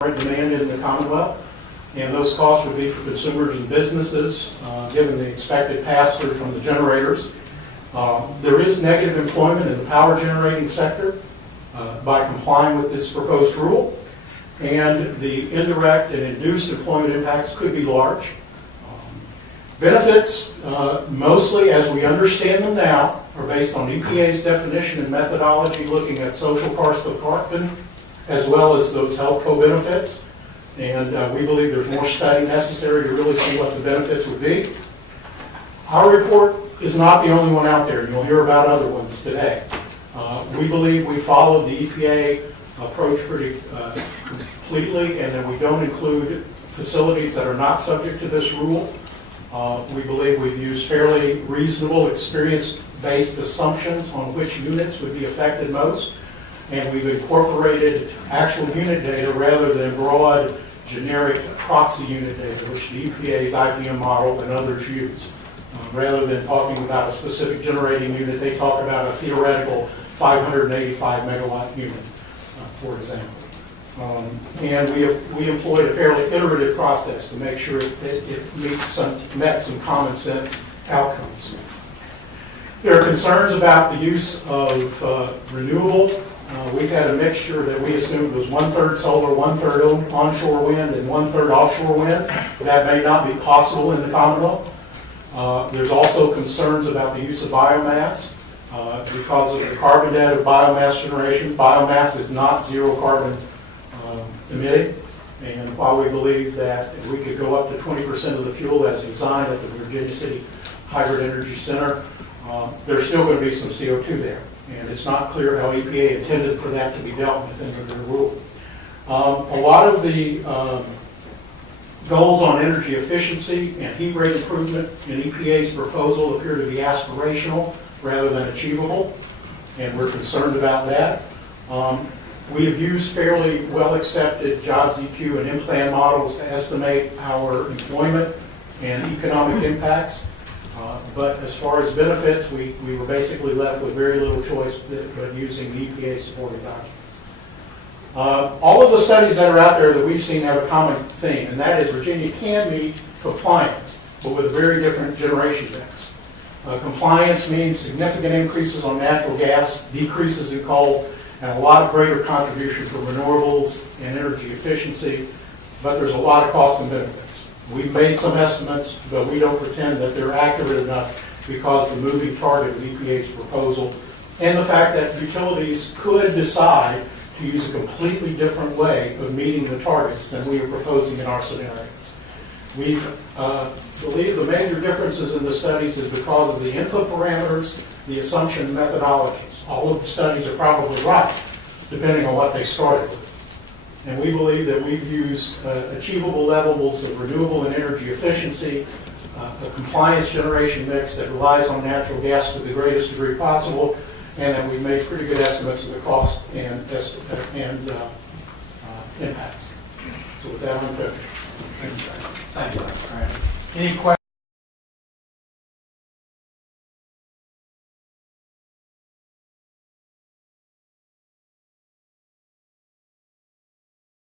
demand in the Commonwealth, and those costs would be for consumers and businesses, given the expected pass-through from the generators. There is negative employment in the power generating sector by complying with this proposed rule, and the indirect and induced employment impacts could be large. Benefits, mostly as we understand them now, are based on EPA's definition and methodology looking at social cost of carbon as well as those health co-benefits. And we believe there's more study necessary to really see what the benefits would be. Our report is not the only one out there. You'll hear about other ones today. We believe we followed the EPA approach pretty completely, and that we don't include facilities that are not subject to this rule. We believe we've used fairly reasonable experience-based assumptions on which units would be affected most, and we've incorporated actual unit data rather than broad generic proxy unit data, which the EPA's IPM model and others use. Rather than talking about a specific generating unit, they talk about a theoretical 585 megawatt unit, for example. And we employed a fairly iterative process to make sure it met some common sense outcomes. There are concerns about the use of renewable. We had a mixture that we assumed was 1/3 solar, 1/3 onshore wind, and 1/3 offshore wind. That may not be possible in the Commonwealth. There's also concerns about the use of biomass because of the carbon debt of biomass generation. Biomass is not zero carbon emitting, and while we believe that we could go up to 20% of the fuel as designed at the Virginia City Hybrid Energy Center, there's still going to be some CO2 there, and it's not clear how EPA intended for that to be dealt with under their rule. A lot of the goals on energy efficiency and heat rate improvement in EPA's proposal appear to be aspirational rather than achievable, and we're concerned about that. We have used fairly well-accepted jobs EQ and in-plan models to estimate our employment and economic impacts, but as far as benefits, we were basically left with very little choice but using the EPA supporting documents. All of the studies that are out there that we've seen have a common theme, and that is Virginia can meet compliance, but with a very different generation mix. Compliance means significant increases on natural gas, decreases in coal, and a lot of greater contribution for renewables and energy efficiency, but there's a lot of cost and benefits. We've made some estimates, but we don't pretend that they're accurate enough because the moving target of EPA's proposal and the fact that utilities could decide to use a completely different way of meeting the targets than we are proposing in our scenarios. We believe the major differences in the studies is because of the input parameters, the assumption methodologies. All of the studies are probably right, depending on what they started with. And we believe that we've used achievable levels of renewable and energy efficiency, a compliance generation mix that relies on natural gas to the greatest degree possible, and that we've made pretty good estimates of the cost and impacts. So with that, I'm finished. Thank you, Dr. Grant. Any questions?